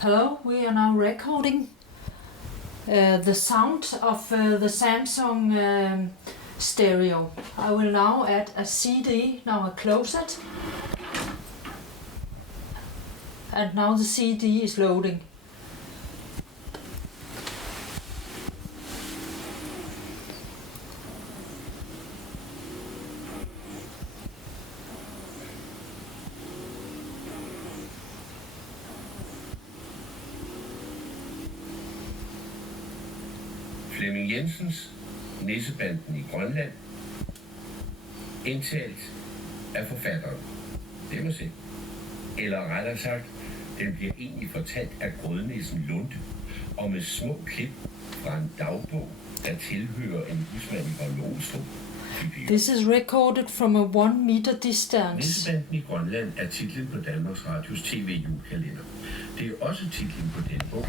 Hello, we are now recording the sound of the Samsung stereo. I will now add a CD. Now I close it. And now the CD is loading. Flemming Jensens Nissebanden i Grønland, indtalt af forfatteren. Det må se. Eller rettere sagt, den bliver egentlig fortalt af grødnissen Lunde, og med små klip fra en dagbog, der tilhører en husmand i Holme-Olstrup. This is recorded from a 1 meter distance. Nissebanden i Grønland er titlen på Danmarks Radios TV-julekalender. Det er også titlen på den bog,